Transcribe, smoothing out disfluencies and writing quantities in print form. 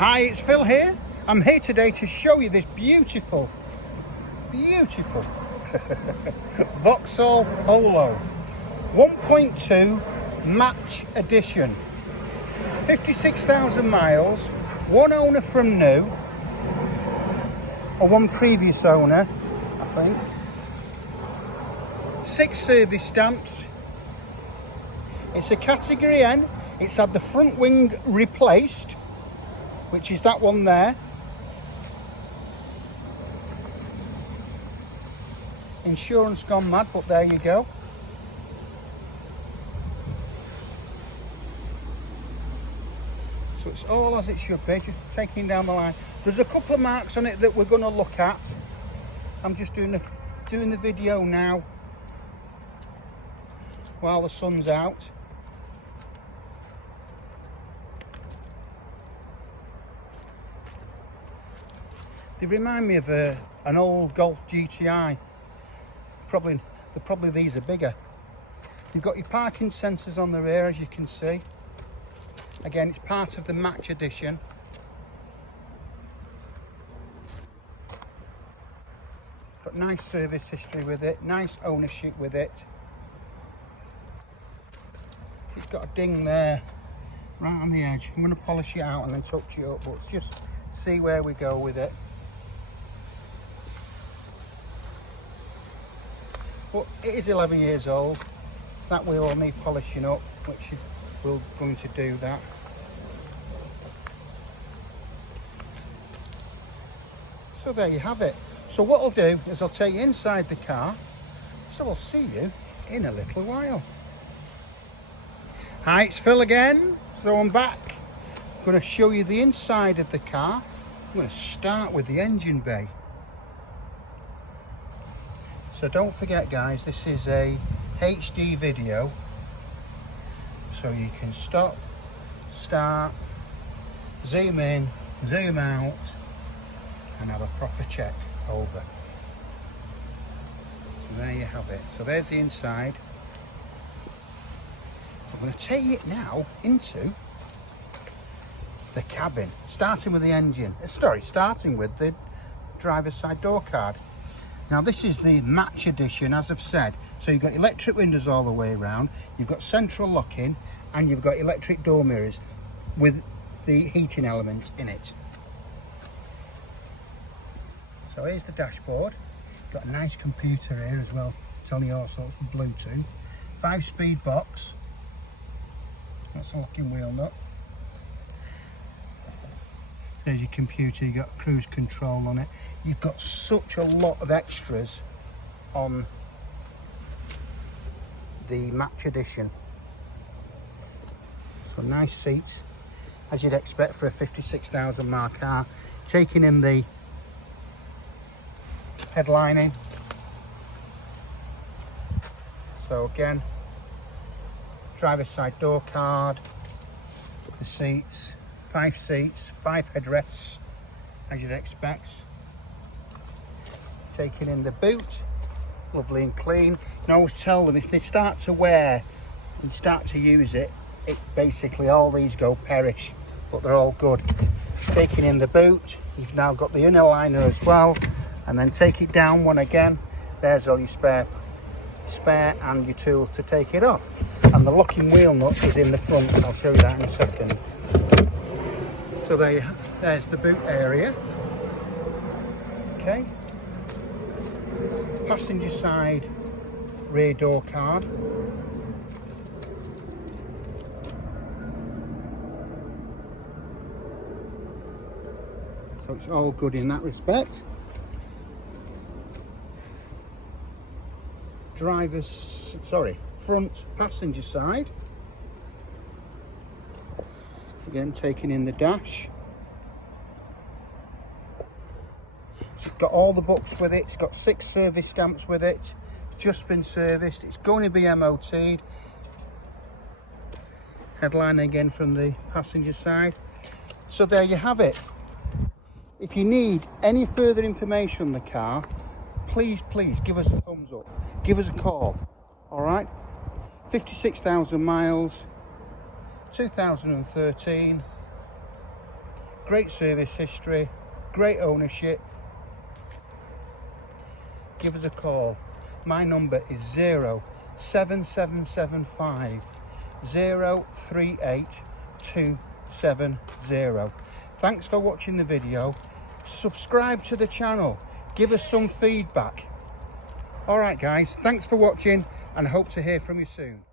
Hi, it's Phil here. I'm here today to show you this beautiful Vauxhall Polo 1.2 match edition, 56,000 miles, one owner from new, or one previous owner, I think. 6 service stamps. It's a category N. It's had the front wing replaced, which is that one there. Insurance gone mad, but there you go. So it's all as it should be, just taking down the line. There's a couple of marks on it that we're going to look at. I'm just doing the video now while the sun's out. They remind me of an old Golf GTI. Probably these are bigger. You've got your parking sensors on the rear, as you can see. Again, it's part of the match edition. Got nice service history with it, nice ownership with it. It's got a ding there, right on the edge. I'm going to polish it out and then touch it up, but let's just see where we go with it. But it is 11 years old. That wheel will need polishing up, which we're going to do that. So there you have it. So what I'll do is I'll take you inside the car. So I'll see you in a little while. Hi, it's Phil again. So I'm back. I'm going to show you the inside of the car. I'm going to start with the engine bay. So don't forget, guys, this is a HD video, so you can stop, start, zoom in, zoom out, and have a proper check over. So there you have it. So there's the inside. So I'm going to take it now into the cabin, starting with the engine. Starting with the driver's side door card. Now this is the match edition, as I've said. So you've got electric windows all the way around, you've got central locking, and you've got electric door mirrors with the heating element in it. So here's the dashboard. Got a nice computer here as well, telling you all sorts of Bluetooth. 5-speed box. That's a locking wheel nut. There's your computer, you've got cruise control on it. You've got such a lot of extras on the match edition. So nice seats, as you'd expect for a 56,000 mile car. Taking in the headlining. So again, driver's side door card, the seats. 5 seats, 5 headrests, as you'd expect. Taking in the boot, lovely and clean. And I always tell them, if they start to wear and start to use it, basically all these go perish, but they're all good. Taking in the boot, you've now got the inner liner as well, and then take it down one again. There's all your spare and your tools to take it off. And the locking wheel nut is in the front. I'll show you that in a second. So there's the boot area. Okay. Passenger side rear door card. So it's all good in that respect. Front passenger side. Again, taking in the dash. It's got all the books with it. It's got 6 service stamps with it. It's just been serviced. It's going to be MOT'd. Headline again from the passenger side. So there you have it. If you need any further information on the car, please give us a thumbs up. Give us a call. All right. 56,000 miles. 2013, great service history, great ownership. Give us a call. My number is 07775 038270. Thanks for watching the video. Subscribe to the channel. Give us some feedback. Alright guys, thanks for watching and hope to hear from you soon.